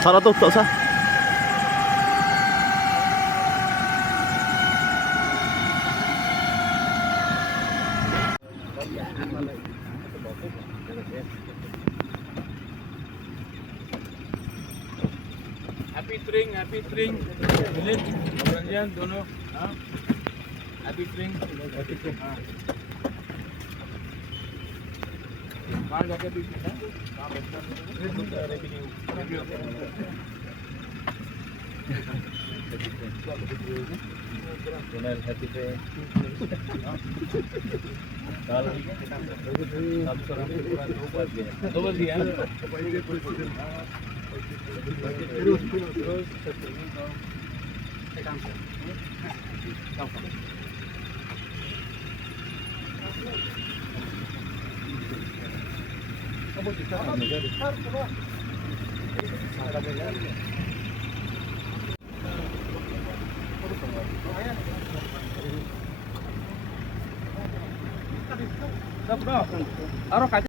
Sana tutok sa. Happy spring मिले मनोरंजन दोनों हाँ हैप्पी स्प्रिंग हाँ बाहर जाके भी दो बज गया Taruh